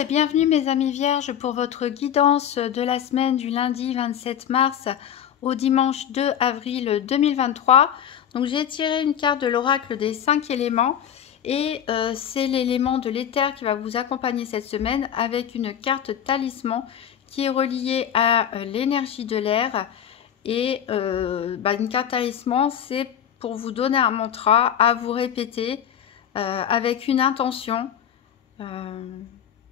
et bienvenue mes amis vierges pour votre guidance de la semaine du lundi 27 mars au dimanche 2 avril 2023. Donc j'ai tiré une carte de l'oracle des 5 éléments et c'est l'élément de l'éther qui va vous accompagner cette semaine avec une carte talisman qui est reliée à l'énergie de l'air. Et une carte talisman, c'est pour vous donner un mantra à vous répéter avec une intention.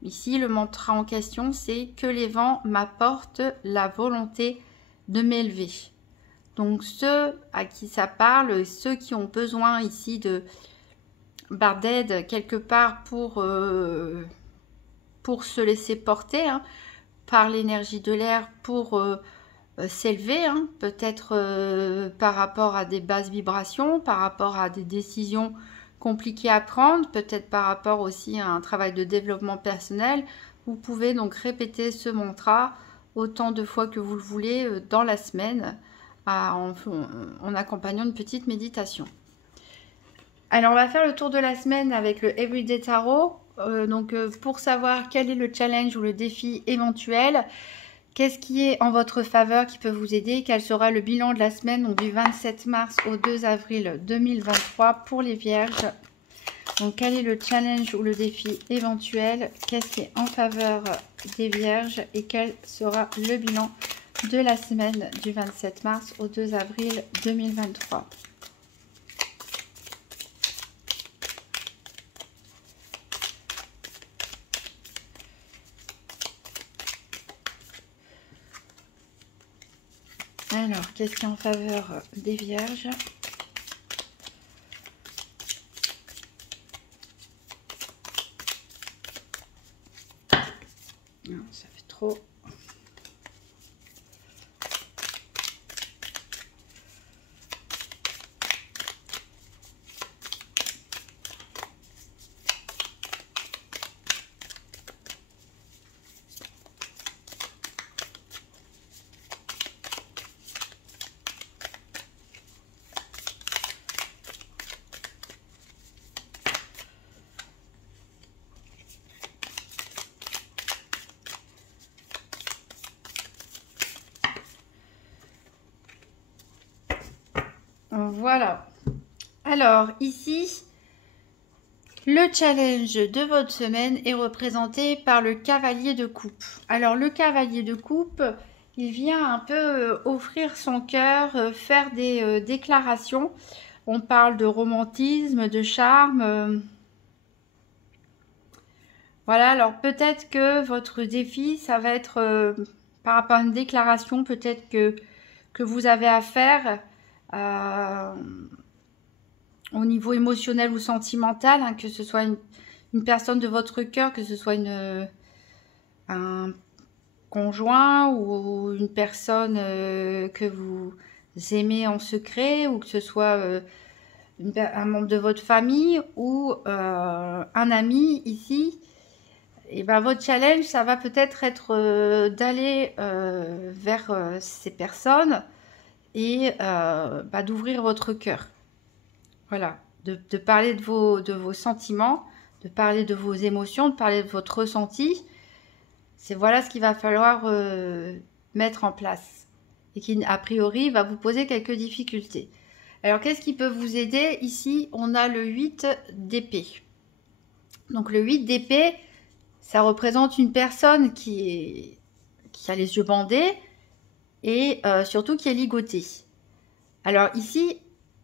Ici, le mantra en question, c'est que les vents m'apportent la volonté de m'élever. Donc, ceux à qui ça parle, ceux qui ont besoin ici d'aide quelque part pour se laisser porter par l'énergie de l'air, pour s'élever, peut-être par rapport à des basses vibrations, par rapport à des décisions compliqué à prendre, peut-être par rapport aussi à un travail de développement personnel. Vous pouvez donc répéter ce mantra autant de fois que vous le voulez dans la semaine en accompagnant une petite méditation. Alors on va faire le tour de la semaine avec le Everyday Tarot. Pour savoir quel est le challenge ou le défi éventuel, qu'est-ce qui est en votre faveur qui peut vous aider, quel sera le bilan de la semaine donc du 27 mars au 2 avril 2023 pour les vierges. Donc quel est le challenge ou le défi éventuel, qu'est-ce qui est en faveur des vierges et quel sera le bilan de la semaine du 27 mars au 2 avril 2023. Alors, qu'est-ce qui est en faveur des vierges? Non, ça fait trop. Voilà. Alors, ici, le challenge de votre semaine est représenté par le cavalier de coupe. Alors, le cavalier de coupe, il vient un peu offrir son cœur, faire des déclarations. On parle de romantisme, de charme. Voilà, alors peut-être que votre défi, ça va être par rapport à une déclaration, peut-être que vous avez à faire au niveau émotionnel ou sentimental, que ce soit une personne de votre cœur, que ce soit un conjoint ou une personne que vous aimez en secret, ou que ce soit un membre de votre famille ou un ami ici. Et ben votre challenge, ça va peut-être être, d'aller vers ces personnes et d'ouvrir votre cœur. Voilà, de parler de vos sentiments, de parler de vos émotions, de parler de votre ressenti. C'est voilà ce qu'il va falloir mettre en place et qui, a priori, va vous poser quelques difficultés. Alors, qu'est-ce qui peut vous aider? Ici, on a le 8 d'épée. Donc, le 8 d'épée, ça représente une personne qui a les yeux bandés et surtout qui est ligotée. Alors, ici,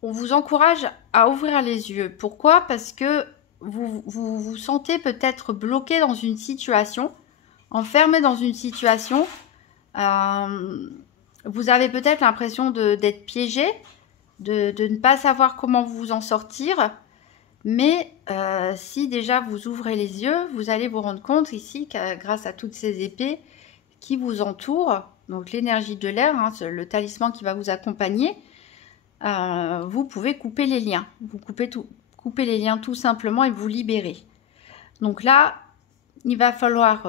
on vous encourage à ouvrir les yeux. Pourquoi? Parce que vous vous sentez peut-être bloqué dans une situation, enfermé dans une situation. Vous avez peut-être l'impression d'être piégé, de ne pas savoir comment vous en sortir. Mais si déjà vous ouvrez les yeux, vous allez vous rendre compte ici, grâce à toutes ces épées qui vous entourent, donc l'énergie de l'air, le talisman qui va vous accompagner, vous pouvez couper les liens. Vous coupez les liens tout simplement et vous libérer. Donc là, il va falloir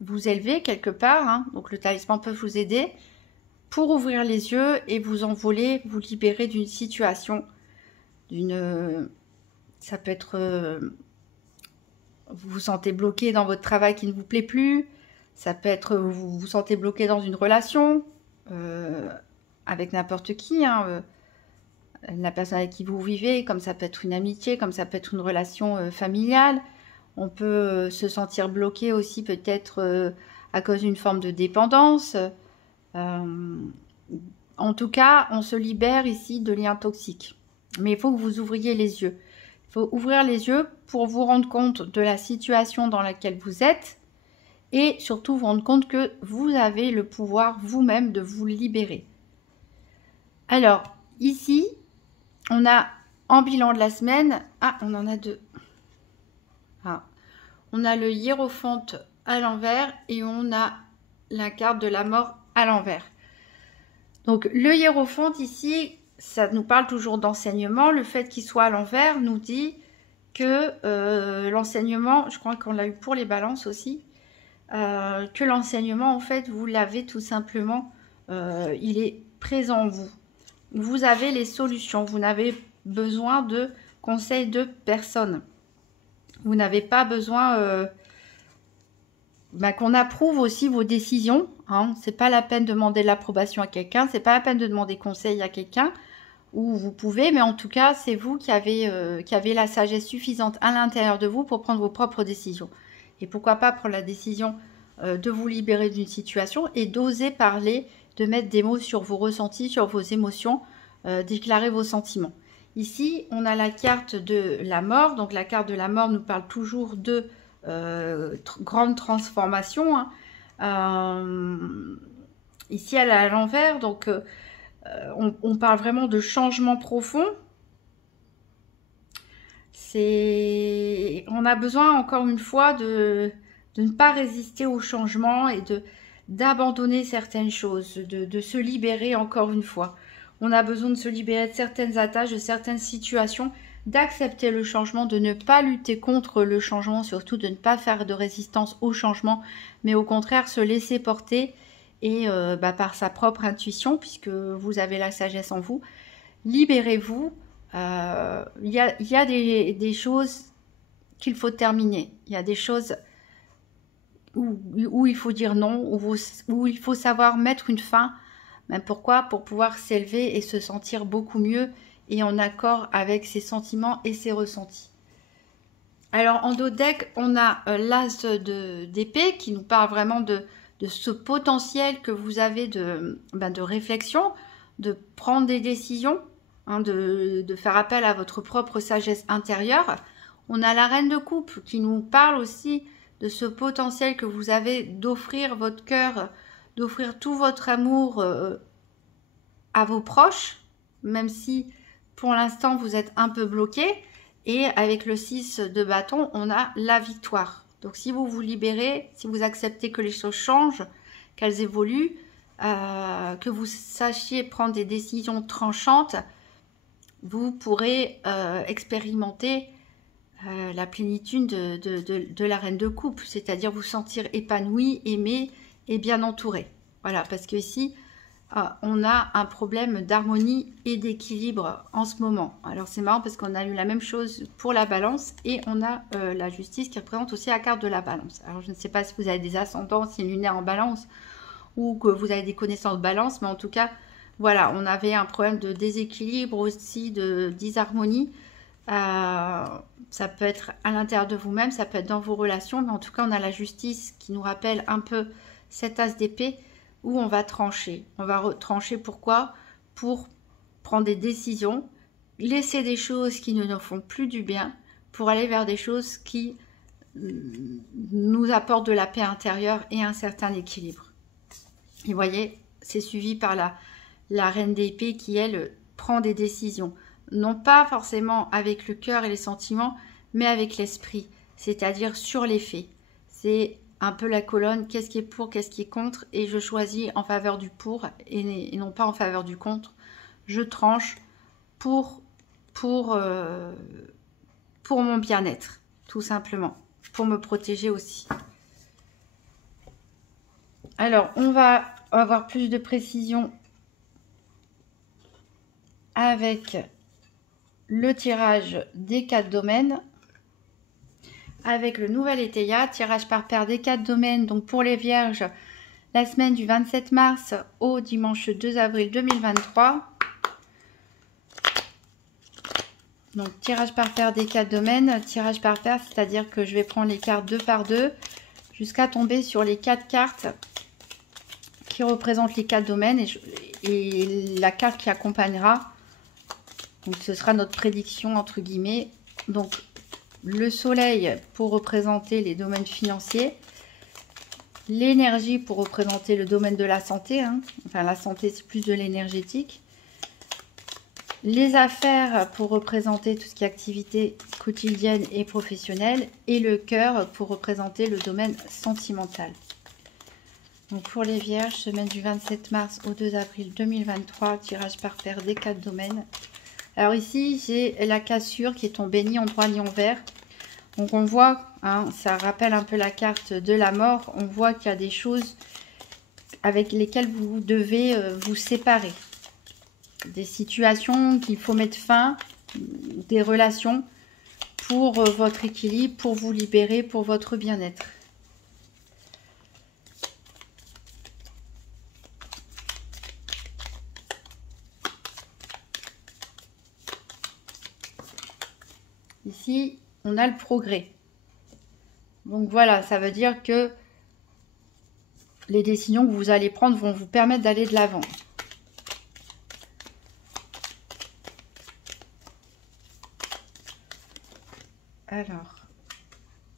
vous élever quelque part. Donc le talisman peut vous aider pour ouvrir les yeux et vous envoler, vous libérer d'une situation, ça peut être vous vous sentez bloqué dans votre travail qui ne vous plaît plus. Ça peut être vous vous sentez bloqué dans une relation avec n'importe qui, hein, la personne avec qui vous vivez, comme ça peut être une amitié, comme ça peut être une relation familiale. On peut se sentir bloqué aussi peut-être à cause d'une forme de dépendance. En tout cas, on se libère ici de liens toxiques. Mais il faut que vous ouvriez les yeux. Il faut ouvrir les yeux pour vous rendre compte de la situation dans laquelle vous êtes et surtout vous rendre compte que vous avez le pouvoir vous-même de vous libérer. Alors, ici, on a en bilan de la semaine... Ah, on en a deux. Ah. On a le hiérophante à l'envers et on a la carte de la mort à l'envers. Donc, le hiérophante ici, ça nous parle toujours d'enseignement. Le fait qu'il soit à l'envers nous dit que l'enseignement, je crois qu'on l'a eu pour les balances aussi, que l'enseignement, en fait, vous l'avez tout simplement, il est présent en vous. Vous avez les solutions, vous n'avez besoin de conseils de personne. Vous n'avez pas besoin qu'on approuve aussi vos décisions. Hein. C'est pas la peine de demander l'approbation à quelqu'un, c'est pas la peine de demander conseil à quelqu'un, ou vous pouvez, mais en tout cas, c'est vous qui avez la sagesse suffisante à l'intérieur de vous pour prendre vos propres décisions. Et pourquoi pas prendre la décision de vous libérer d'une situation et d'oser parler, de mettre des mots sur vos ressentis, sur vos émotions, déclarer vos sentiments. Ici, on a la carte de la mort. Donc, la carte de la mort nous parle toujours de grande transformation. Hein. Ici, elle est à l'envers. Donc, on parle vraiment de changement profond. On a besoin, encore une fois, de ne pas résister au changement et d'abandonner certaines choses, de se libérer encore une fois. On a besoin de se libérer de certaines attaches, de certaines situations, d'accepter le changement, de ne pas lutter contre le changement, surtout de ne pas faire de résistance au changement, mais au contraire se laisser porter et par sa propre intuition, puisque vous avez la sagesse en vous. Libérez-vous. Il y a des choses qu'il faut terminer. Il y a des choses où il faut dire non, où il faut savoir mettre une fin. Mais pourquoi? Pour pouvoir s'élever et se sentir beaucoup mieux et en accord avec ses sentiments et ses ressentis. Alors en dos de deck, on a l'as d'épée qui nous parle vraiment de ce potentiel que vous avez de réflexion, de prendre des décisions, hein, de faire appel à votre propre sagesse intérieure. On a la reine de coupe qui nous parle aussi de ce potentiel que vous avez d'offrir votre cœur, d'offrir tout votre amour à vos proches, même si pour l'instant vous êtes un peu bloqué. Et avec le 6 de bâton, on a la victoire. Donc si vous vous libérez, si vous acceptez que les choses changent, qu'elles évoluent, que vous sachiez prendre des décisions tranchantes, vous pourrez expérimenter la plénitude de la reine de coupe, c'est-à-dire vous sentir épanoui, aimé et bien entouré. Voilà, parce que ici, on a un problème d'harmonie et d'équilibre en ce moment. Alors c'est marrant parce qu'on a eu la même chose pour la balance et on a la justice qui représente aussi la carte de la balance. Alors je ne sais pas si vous avez des ascendants, si lunaire en balance ou que vous avez des connaissances balance, mais en tout cas, voilà, on avait un problème de déséquilibre aussi, de disharmonie. Ça peut être à l'intérieur de vous-même, ça peut être dans vos relations, mais en tout cas on a la justice qui nous rappelle un peu cet as d'épée où on va trancher. On va trancher pourquoi? Pour prendre des décisions, laisser des choses qui ne nous font plus du bien pour aller vers des choses qui nous apportent de la paix intérieure et un certain équilibre. Et vous voyez, c'est suivi par la reine d'épée qui, elle, prend des décisions. Non pas forcément avec le cœur et les sentiments, mais avec l'esprit, c'est-à-dire sur les faits. C'est un peu la colonne, qu'est-ce qui est pour, qu'est-ce qui est contre, et je choisis en faveur du pour et non pas en faveur du contre. Je tranche pour mon bien-être, tout simplement, pour me protéger aussi. Alors, on va avoir plus de précision avec le tirage des 4 domaines. avec le nouvel Étéia, tirage par paire des 4 domaines. Donc pour les vierges, la semaine du 27 mars au dimanche 2 avril 2023. Donc tirage par paire des 4 domaines, tirage par paire, c'est-à-dire que je vais prendre les cartes 2 par 2 jusqu'à tomber sur les 4 cartes qui représentent les 4 domaines et la carte qui accompagnera. Donc ce sera notre prédiction entre guillemets. Donc le soleil pour représenter les domaines financiers, l'énergie pour représenter le domaine de la santé, hein. Enfin la santé c'est plus de l'énergétique, les affaires pour représenter tout ce qui est activité quotidienne et professionnelle, et le cœur pour représenter le domaine sentimental. Donc pour les vierges, semaine du 27 mars au 2 avril 2023, tirage par paire des 4 domaines. Alors ici, j'ai la cassure qui est tombée ni en droit ni en vert. Donc on voit, hein, ça rappelle un peu la carte de la mort. On voit qu'il y a des choses avec lesquelles vous devez vous séparer. Des situations qu'il faut mettre fin, des relations pour votre équilibre, pour vous libérer, pour votre bien-être. Ici, on a le progrès. Donc voilà, ça veut dire que les décisions que vous allez prendre vont vous permettre d'aller de l'avant. Alors,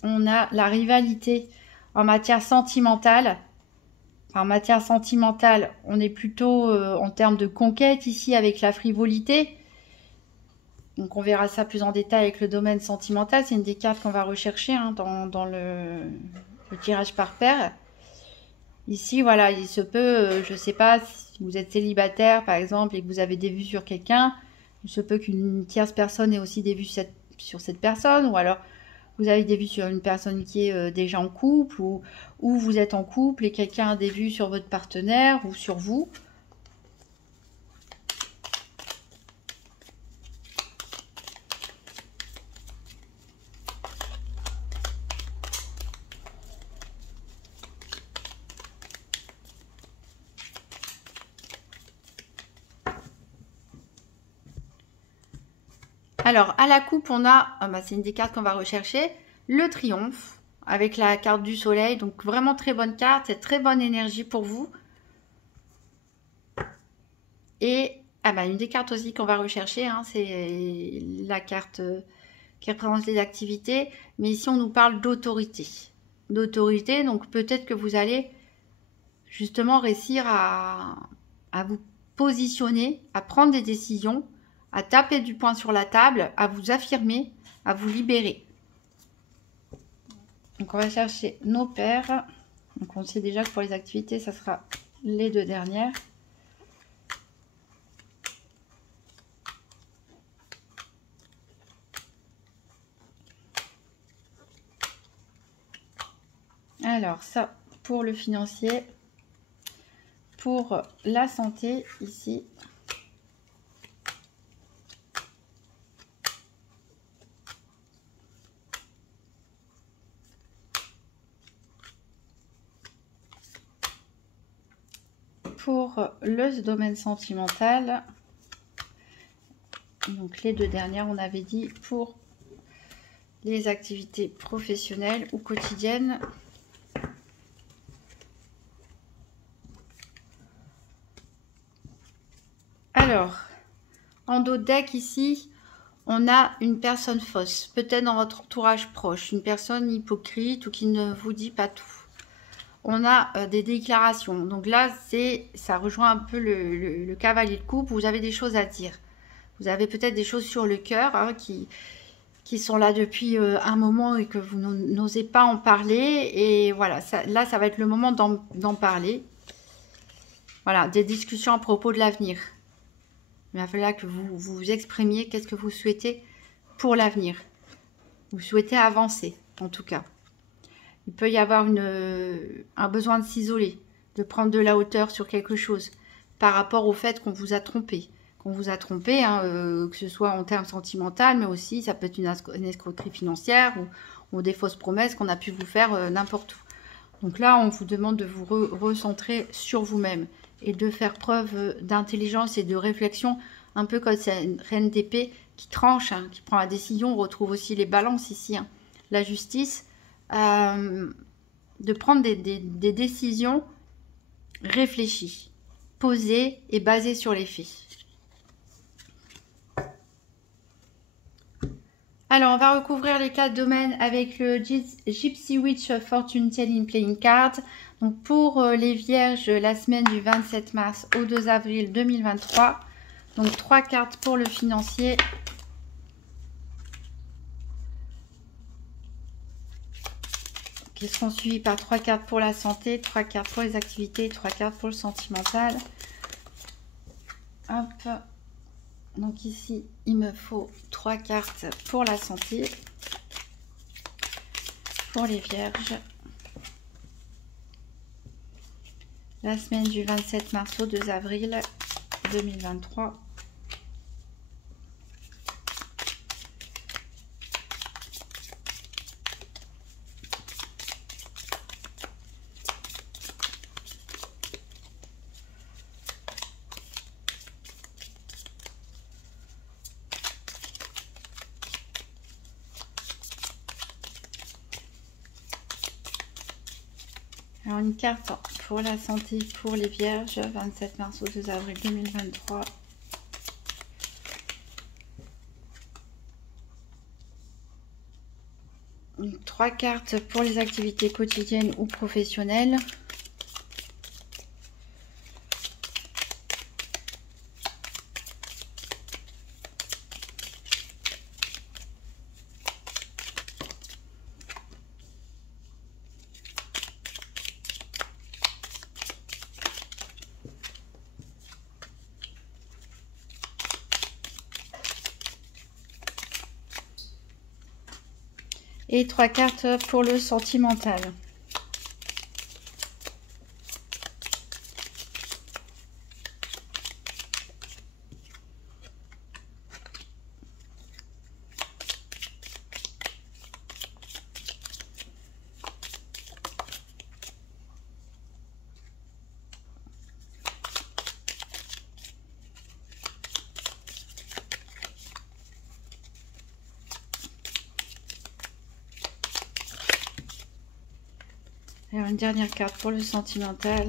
on a la rivalité en matière sentimentale. En matière sentimentale, on est plutôt en termes de conquête ici avec la frivolité. Donc on verra ça plus en détail avec le domaine sentimental. C'est une des cartes qu'on va rechercher hein, dans le tirage par paire. Ici, voilà, il se peut, je ne sais pas, si vous êtes célibataire par exemple et que vous avez des vues sur quelqu'un, il se peut qu'une tierce personne ait aussi des vues sur cette personne, ou alors vous avez des vues sur une personne qui est déjà en couple, ou vous êtes en couple et quelqu'un a des vues sur votre partenaire ou sur vous. Alors, à la coupe, on a, c'est une des cartes qu'on va rechercher, le triomphe, avec la carte du soleil. Donc, vraiment très bonne carte, c'est très bonne énergie pour vous. Et, une des cartes aussi qu'on va rechercher, hein, c'est la carte qui représente les activités. Mais ici, on nous parle d'autorité. D'autorité, donc peut-être que vous allez justement réussir à vous positionner, à prendre des décisions, à taper du poing sur la table, à vous affirmer, à vous libérer. Donc on va chercher nos paires. Donc on sait déjà que pour les activités, ça sera les 2 dernières. Alors ça, pour le financier, pour la santé, ici. Pour le domaine sentimental, donc les 2 dernières, on avait dit pour les activités professionnelles ou quotidiennes. Alors, en dos de deck ici, on a une personne fausse, peut-être dans votre entourage proche, une personne hypocrite ou qui ne vous dit pas tout. On a des déclarations. Donc là, ça rejoint un peu le cavalier de coupe. Vous avez des choses à dire. Vous avez peut-être des choses sur le cœur hein, qui sont là depuis un moment et que vous n'osez pas en parler. Et voilà, là, ça va être le moment d'en parler. Voilà, des discussions à propos de l'avenir. Il va falloir que vous vous exprimiez qu'est-ce que vous souhaitez pour l'avenir. Vous souhaitez avancer, en tout cas. Il peut y avoir un besoin de s'isoler, de prendre de la hauteur sur quelque chose par rapport au fait qu'on vous a trompé, qu'on vous a trompé, hein, que ce soit en termes sentimentaux, mais aussi ça peut être une escroquerie financière ou des fausses promesses qu'on a pu vous faire n'importe où. Donc là, on vous demande de vous recentrer sur vous-même et de faire preuve d'intelligence et de réflexion, un peu comme c'est une reine d'épée qui tranche, hein, qui prend la décision. On retrouve aussi les balances ici, hein, la justice, de prendre des décisions réfléchies, posées et basées sur les faits. Alors, on va recouvrir les 4 domaines avec le Gypsy Witch Fortune Telling Playing Card. Donc, pour les vierges, la semaine du 27 mars au 2 avril 2023. Donc, 3 cartes pour le financier. Qui seront suivis par 3 cartes pour la santé, 3 cartes pour les activités, 3 cartes pour le sentimental. Hop. Donc ici, il me faut 3 cartes pour la santé, pour les vierges. La semaine du 27 mars au 2 avril 2023. Alors une carte pour la santé pour les vierges, 27 mars au 2 avril 2023. Donc, 3 cartes pour les activités quotidiennes ou professionnelles. Et 3 cartes pour le sentimental. Alors une dernière carte pour le sentimental.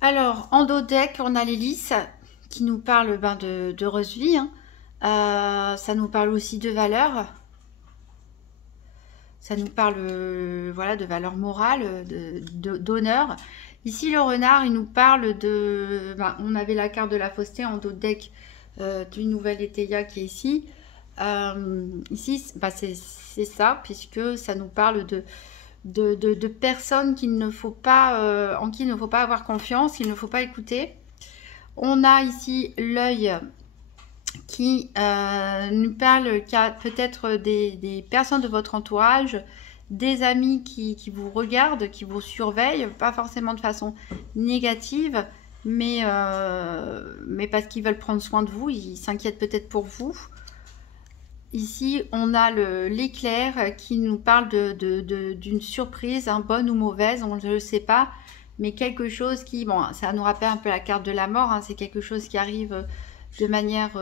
Alors en dos deck, on a l'hélice qui nous parle d'heureuse vie. Hein. Ça nous parle aussi de valeur. Ça nous parle voilà, de valeur morale, d'honneur. Ici, le renard, il nous parle de... on avait la carte de la fausseté en dos de deck d'une nouvelle Eteia qui est ici. Ici, c'est ça, puisque ça nous parle de personnes qu'il ne faut pas, en qui il ne faut pas avoir confiance, qu'il ne faut pas écouter. On a ici l'œil qui nous parle qu'il y a peut-être des personnes de votre entourage, des amis qui vous regardent, qui vous surveillent, pas forcément de façon négative, mais parce qu'ils veulent prendre soin de vous, ils s'inquiètent peut-être pour vous. Ici, on a l'éclair qui nous parle d'une surprise, hein, bonne ou mauvaise, on ne le sait pas, mais quelque chose qui, bon, ça nous rappelle un peu la carte de la mort, hein, c'est quelque chose qui arrive de manière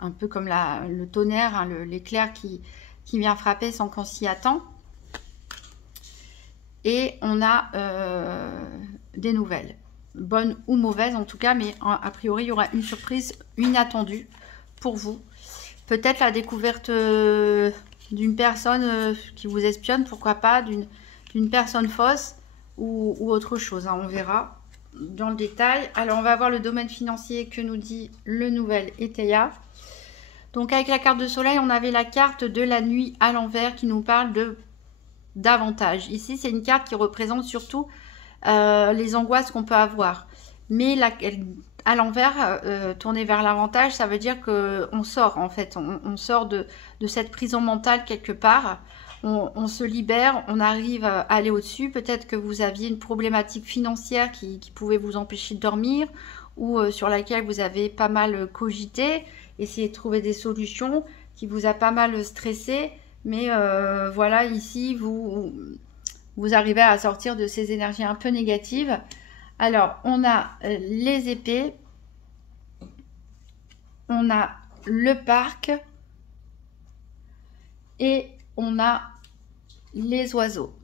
un peu comme le tonnerre, hein, l'éclair qui vient frapper sans qu'on s'y attend. Et on a des nouvelles, bonnes ou mauvaises en tout cas, mais a priori il y aura une surprise inattendue pour vous. Peut-être la découverte d'une personne qui vous espionne, pourquoi pas, d'une personne fausse ou autre chose, hein, on verra dans le détail. Alors on va voir le domaine financier que nous dit le nouvel Eteia. Donc avec la carte de soleil, on avait la carte de la nuit à l'envers qui nous parle d'avantages. Ici, c'est une carte qui représente surtout les angoisses qu'on peut avoir. Mais à l'envers, tourné vers l'avantage, ça veut dire qu'on sort en fait, on sort de cette prison mentale quelque part, on se libère, on arrive à aller au-dessus. Peut-être que vous aviez une problématique financière qui pouvait vous empêcher de dormir, ou sur laquelle vous avez pas mal cogité, essayé de trouver des solutions, qui vous a pas mal stressé, mais voilà, ici, vous arrivez à sortir de ces énergies un peu négatives. Alors, on a les épées, on a le parc et on a les oiseaux.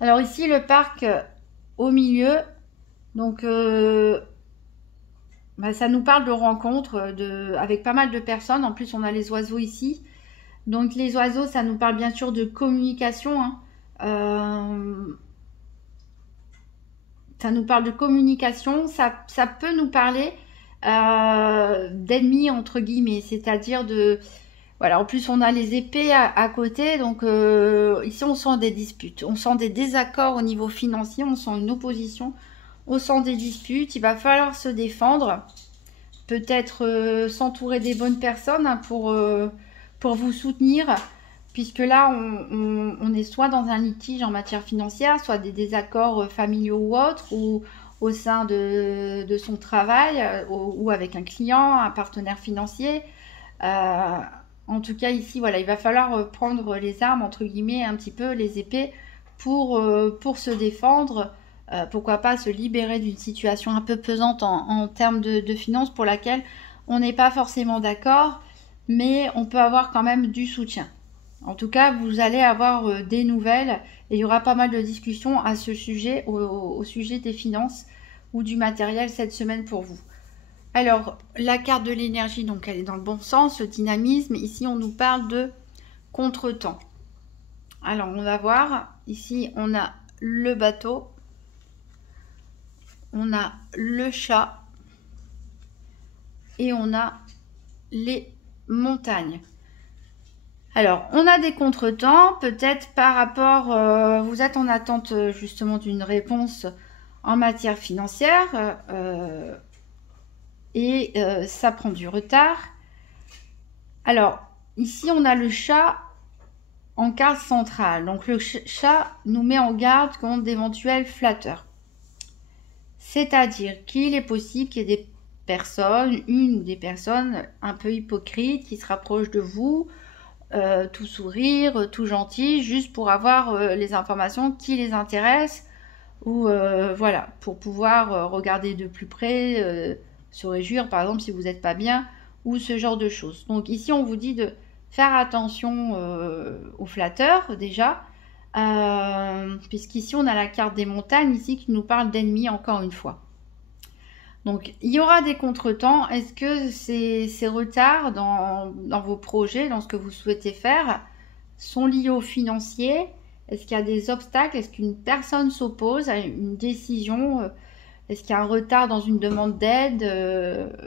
Alors ici, le parc au milieu, donc ça nous parle de rencontres avec pas mal de personnes. En plus, on a les oiseaux ici. Donc les oiseaux, ça nous parle bien sûr de communication, hein. Ça nous parle de communication, ça peut nous parler d'ennemis entre guillemets, c'est-à-dire de... Voilà, en plus on a les épées à côté, donc ici on sent des disputes, on sent des désaccords au niveau financier, on sent une opposition, on sent des disputes, il va falloir se défendre, peut-être s'entourer des bonnes personnes, hein, pour vous soutenir, puisque là, on est soit dans un litige en matière financière, soit des désaccords familiaux ou autres, ou au sein de son travail, ou avec un client, un partenaire financier. En tout cas, ici, voilà, il va falloir prendre les armes, entre guillemets, un petit peu, les épées, pour se défendre. Pourquoi pas se libérer d'une situation un peu pesante en termes de finances pour laquelle on n'est pas forcément d'accord, mais on peut avoir quand même du soutien. En tout cas, vous allez avoir des nouvelles et il y aura pas mal de discussions à ce sujet, au sujet des finances ou du matériel cette semaine pour vous. Alors, la carte de l'énergie, donc elle est dans le bon sens, le dynamisme. Ici, on nous parle de contretemps. Alors, on va voir. Ici, on a le bateau. On a le chat. Et on a les montagnes. Alors, on a des contretemps, peut-être par rapport, vous êtes en attente justement d'une réponse en matière financière, et ça prend du retard. Alors, ici, on a le chat en carte centrale. Donc, le chat nous met en garde contre d'éventuels flatteurs. C'est-à-dire qu'il est possible qu'il y ait des personnes, une ou des personnes un peu hypocrites qui se rapprochent de vous, tout sourire, tout gentil, juste pour avoir les informations qui les intéressent, ou voilà, pour pouvoir regarder de plus près, se réjouir par exemple si vous n'êtes pas bien, ou ce genre de choses. Donc ici on vous dit de faire attention aux flatteurs déjà, puisqu'ici on a la carte des montagnes ici qui nous parle d'ennemis encore une fois. Donc, il y aura des contretemps. Est-ce que ces retards dans vos projets, dans ce que vous souhaitez faire, sont liés au financier? Est-ce qu'il y a des obstacles? Est-ce qu'une personne s'oppose à une décision? Est-ce qu'il y a un retard dans une demande d'aide,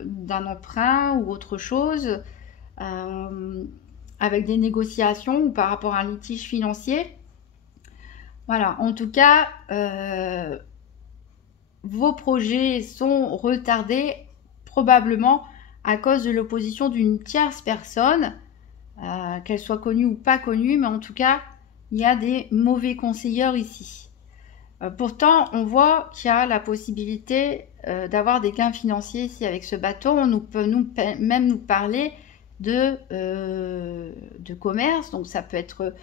d'un emprunt ou autre chose, avec des négociations ou par rapport à un litige financier? Voilà, en tout cas... vos projets sont retardés probablement à cause de l'opposition d'une tierce personne, qu'elle soit connue ou pas connue, mais en tout cas, il y a des mauvais conseillers ici. Pourtant, on voit qu'il y a la possibilité d'avoir des gains financiers ici avec ce bateau. On peut même nous parler de commerce, donc ça peut être...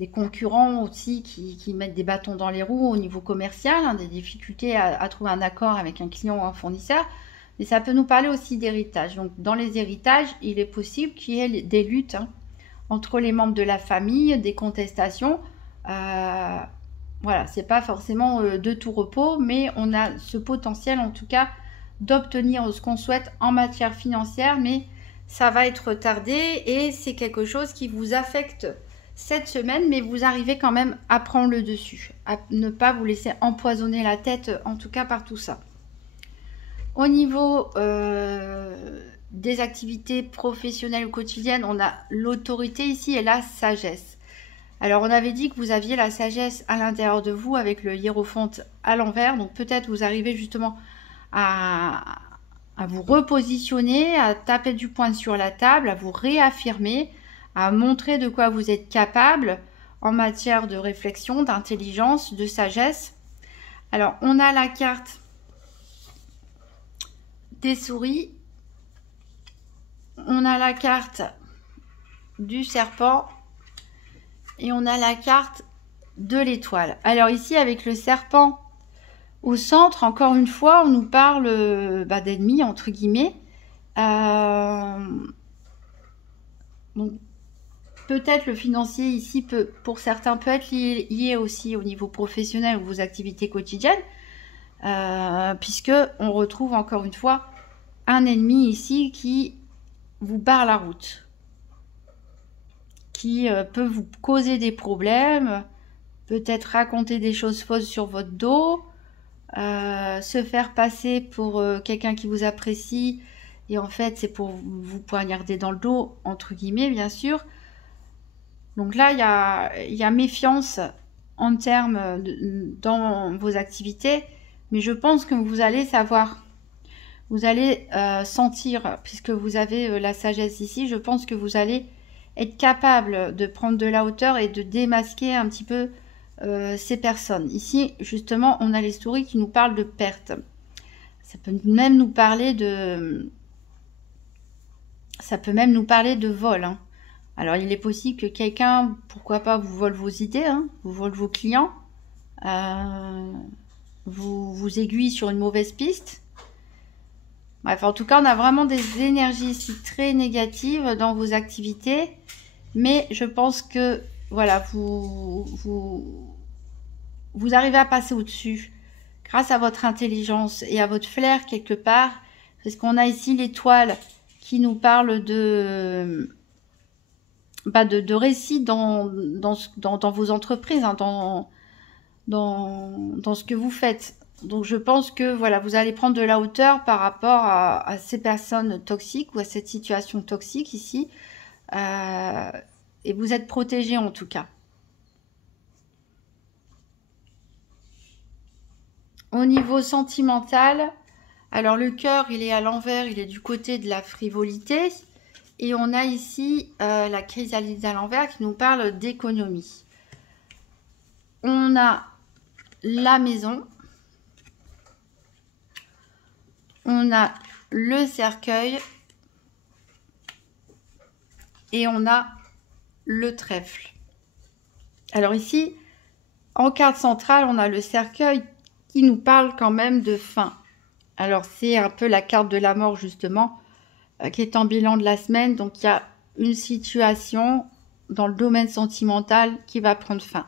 des concurrents aussi qui mettent des bâtons dans les roues au niveau commercial, hein, des difficultés à trouver un accord avec un client ou un fournisseur, mais ça peut nous parler aussi d'héritage. Donc dans les héritages, il est possible qu'il y ait des luttes, hein, entre les membres de la famille, des contestations. Voilà, c'est pas forcément de tout repos, mais on a ce potentiel en tout cas d'obtenir ce qu'on souhaite en matière financière, mais ça va être retardé et c'est quelque chose qui vous affecte cette semaine, mais vous arrivez quand même à prendre le dessus, à ne pas vous laisser empoisonner la tête, en tout cas par tout ça. Au niveau des activités professionnelles ou quotidiennes, on a l'autorité ici et la sagesse. Alors on avait dit que vous aviez la sagesse à l'intérieur de vous avec le hiérophante à l'envers, donc peut-être vous arrivez justement à vous repositionner, à taper du poing sur la table, à vous réaffirmer, à montrer de quoi vous êtes capable en matière de réflexion, d'intelligence, de sagesse. Alors, on a la carte des souris, on a la carte du serpent et on a la carte de l'étoile. Alors ici, avec le serpent au centre, encore une fois, on nous parle d'ennemis, entre guillemets. Donc, peut-être le financier ici, pour certains, peut être lié aussi au niveau professionnel ou vos activités quotidiennes, puisque on retrouve encore une fois un ennemi ici qui vous barre la route, qui peut vous causer des problèmes, peut-être raconter des choses fausses sur votre dos, se faire passer pour quelqu'un qui vous apprécie, et en fait c'est pour vous poignarder dans le dos, entre guillemets, bien sûr. Donc là, il y a méfiance en termes dans vos activités, mais je pense que vous allez savoir, vous allez sentir, puisque vous avez la sagesse ici, je pense que vous allez être capable de prendre de la hauteur et de démasquer un petit peu ces personnes. Ici, justement, on a les souris qui nous parlent de perte. Ça peut même nous parler de... Ça peut même nous parler de vol, hein. Alors, il est possible que quelqu'un, pourquoi pas, vous vole vos idées, hein, vous vole vos clients, vous aiguille sur une mauvaise piste. Bref, en tout cas, on a vraiment des énergies ici très négatives dans vos activités. Mais je pense que, voilà, vous arrivez à passer au-dessus grâce à votre intelligence et à votre flair quelque part. Parce qu'on a ici l'étoile qui nous parle de récits dans vos entreprises, hein, dans ce que vous faites. Donc je pense que voilà, vous allez prendre de la hauteur par rapport à ces personnes toxiques ou à cette situation toxique ici. Et vous êtes protégé en tout cas. Au niveau sentimental, alors le cœur, il est à l'envers, il est du côté de la frivolité. Et on a ici la chrysalide à l'envers qui nous parle d'économie. On a la maison. On a le cercueil. Et on a le trèfle. Alors ici, en carte centrale, on a le cercueil qui nous parle quand même de fin. Alors c'est un peu la carte de la mort justement, qui est en bilan de la semaine. Donc il y a une situation dans le domaine sentimental qui va prendre fin.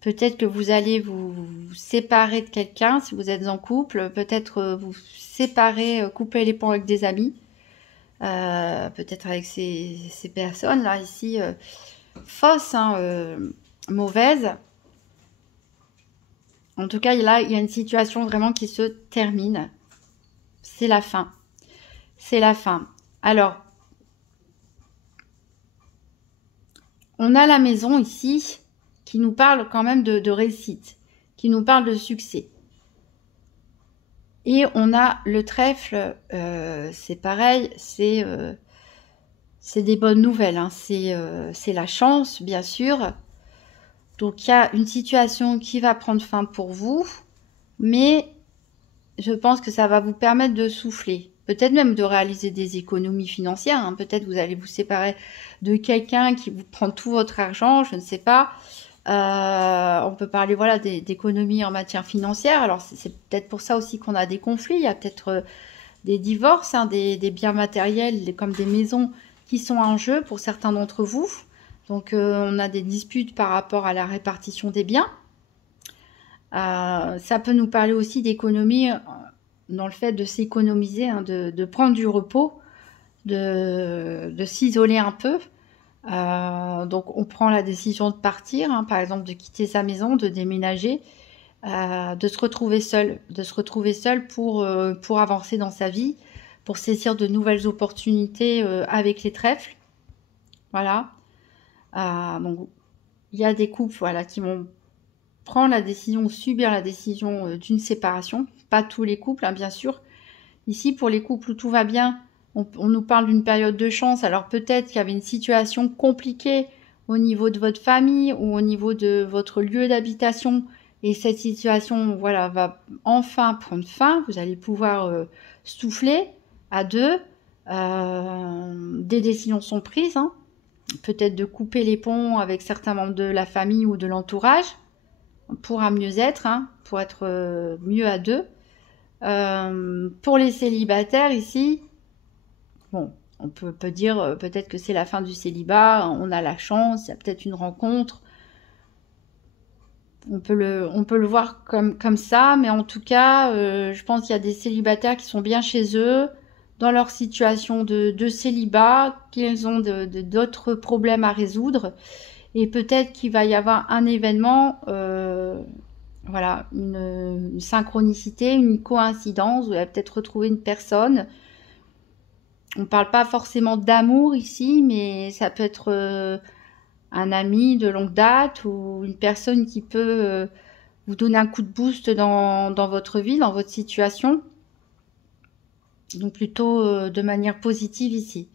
Peut-être que vous allez vous séparer de quelqu'un si vous êtes en couple. Peut-être vous séparer, couper les ponts avec des amis. Peut-être avec ces personnes-là ici, fausses, hein, mauvaises. En tout cas, là, il y a une situation vraiment qui se termine. C'est la fin. C'est la fin. Alors, on a la maison ici qui nous parle quand même de réussite, qui nous parle de succès. Et on a le trèfle, c'est pareil, c'est des bonnes nouvelles, hein. C'est la chance, bien sûr. Donc, il y a une situation qui va prendre fin pour vous, mais je pense que ça va vous permettre de souffler. Peut-être même de réaliser des économies financières, hein. Peut-être vous allez vous séparer de quelqu'un qui vous prend tout votre argent, je ne sais pas. On peut parler voilà, d'économies en matière financière. Alors, c'est peut-être pour ça aussi qu'on a des conflits. Il y a peut-être des divorces, hein, des biens matériels comme des maisons qui sont en jeu pour certains d'entre vous. Donc, on a des disputes par rapport à la répartition des biens. Ça peut nous parler aussi d'économie dans le fait de s'économiser, hein, de prendre du repos, de s'isoler un peu. Donc, on prend la décision de partir, hein, par exemple de quitter sa maison, de déménager, de se retrouver seul pour avancer dans sa vie, pour saisir de nouvelles opportunités avec les trèfles. Voilà. Donc, il y a des couples voilà, qui vont prendre la décision ou subir la décision d'une séparation pas tous les couples, hein, bien sûr. Ici, pour les couples où tout va bien, on nous parle d'une période de chance. Alors peut-être qu'il y avait une situation compliquée au niveau de votre famille ou au niveau de votre lieu d'habitation. Et cette situation, voilà, va enfin prendre fin. Vous allez pouvoir souffler à deux. Des décisions sont prises. Hein. Peut-être de couper les ponts avec certains membres de la famille ou de l'entourage pour un mieux-être, hein, pour être mieux à deux. Pour les célibataires ici, bon, on peut dire peut-être que c'est la fin du célibat, on a la chance, il y a peut-être une rencontre. On peut le voir comme ça, mais en tout cas, je pense qu'il y a des célibataires qui sont bien chez eux, dans leur situation de célibat, qu'ils ont d'autres problèmes à résoudre, et peut-être qu'il va y avoir un événement, voilà, une synchronicité, une coïncidence, vous allez peut-être retrouver une personne. On ne parle pas forcément d'amour ici, mais ça peut être un ami de longue date ou une personne qui peut vous donner un coup de boost dans votre vie, dans votre situation. Donc plutôt de manière positive ici.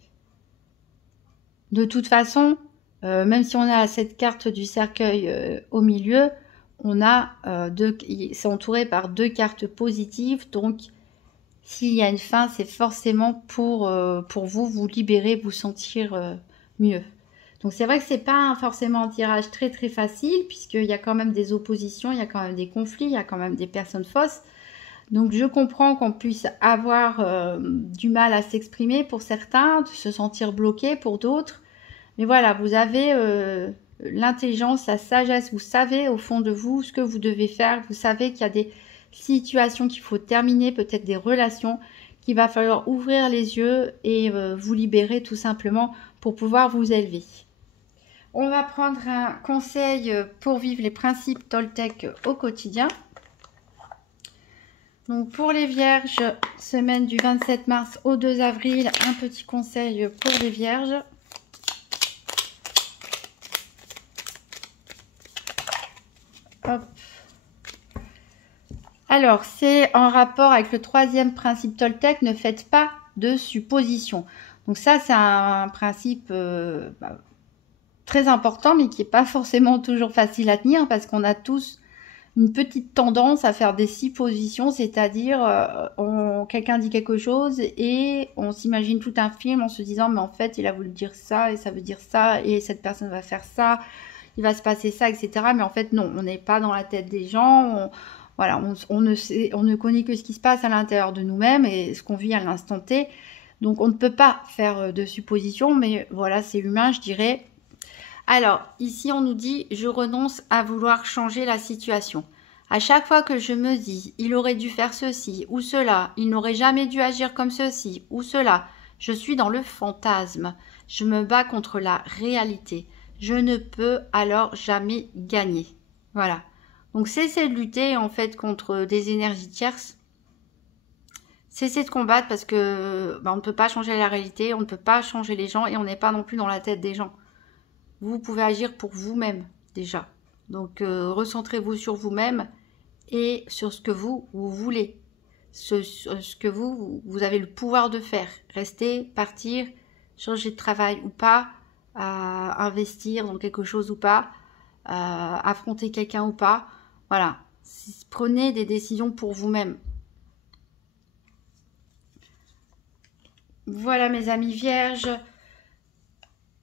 De toute façon, même si on a cette carte du cercueil au milieu, on a c'est entouré par 2 cartes positives. Donc s'il y a une fin, c'est forcément pour vous libérer, vous sentir mieux. Donc c'est vrai que c'est pas forcément un tirage très très facile, puisqu'il y a quand même des oppositions, il y a quand même des conflits, il y a quand même des personnes fausses. Donc je comprends qu'on puisse avoir du mal à s'exprimer pour certains, de se sentir bloqué pour d'autres. Mais voilà, vous avez l'intelligence, la sagesse, vous savez au fond de vous ce que vous devez faire. Vous savez qu'il y a des situations qu'il faut terminer, peut-être des relations, qu'il va falloir ouvrir les yeux et vous libérer tout simplement pour pouvoir vous élever. On va prendre un conseil pour vivre les principes Toltec au quotidien. Donc pour les vierges, semaine du 27 mars au 2 avril, un petit conseil pour les vierges. Hop. Alors, c'est en rapport avec le 3e principe Toltec, ne faites pas de suppositions. Donc ça, c'est un principe très important, mais qui n'est pas forcément toujours facile à tenir, parce qu'on a tous une petite tendance à faire des suppositions, c'est-à-dire quelqu'un dit quelque chose et on s'imagine tout un film en se disant mais en fait il a voulu dire ça et ça veut dire ça et cette personne va faire ça, il va se passer ça, etc. Mais en fait non, on n'est pas dans la tête des gens, voilà, on ne connaît que ce qui se passe à l'intérieur de nous-mêmes et ce qu'on vit à l'instant T. Donc on ne peut pas faire de suppositions, mais voilà, c'est humain, je dirais. Alors, ici, on nous dit « Je renonce à vouloir changer la situation. À chaque fois que je me dis « Il aurait dû faire ceci ou cela, il n'aurait jamais dû agir comme ceci ou cela », je suis dans le fantasme. Je me bats contre la réalité. Je ne peux alors jamais gagner. » Voilà. Donc, cessez de lutter, en fait, contre des énergies tierces. Cessez de combattre parce que on ne peut pas changer la réalité, on ne peut pas changer les gens et on n'est pas non plus dans la tête des gens. Vous pouvez agir pour vous-même déjà. Donc, recentrez-vous sur vous-même et sur ce que vous voulez. Ce que vous avez le pouvoir de faire. Rester, partir, changer de travail ou pas, investir dans quelque chose ou pas, affronter quelqu'un ou pas. Voilà. Prenez des décisions pour vous-même. Voilà mes amis vierges.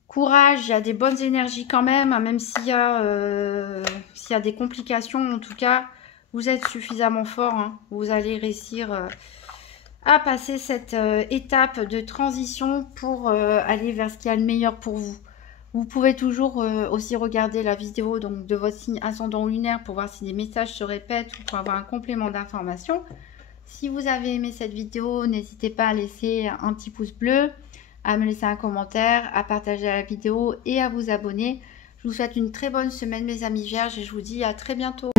Courage, il y a des bonnes énergies quand même, hein, même s'il y a des complications, en tout cas, vous êtes suffisamment fort, hein, vous allez réussir à passer cette étape de transition pour aller vers ce qui est le meilleur pour vous. Vous pouvez toujours aussi regarder la vidéo donc, de votre signe ascendant ou lunaire pour voir si des messages se répètent ou pour avoir un complément d'information. Si vous avez aimé cette vidéo, n'hésitez pas à laisser un petit pouce bleu, à me laisser un commentaire, à partager la vidéo et à vous abonner. Je vous souhaite une très bonne semaine mes amis vierges et je vous dis à très bientôt.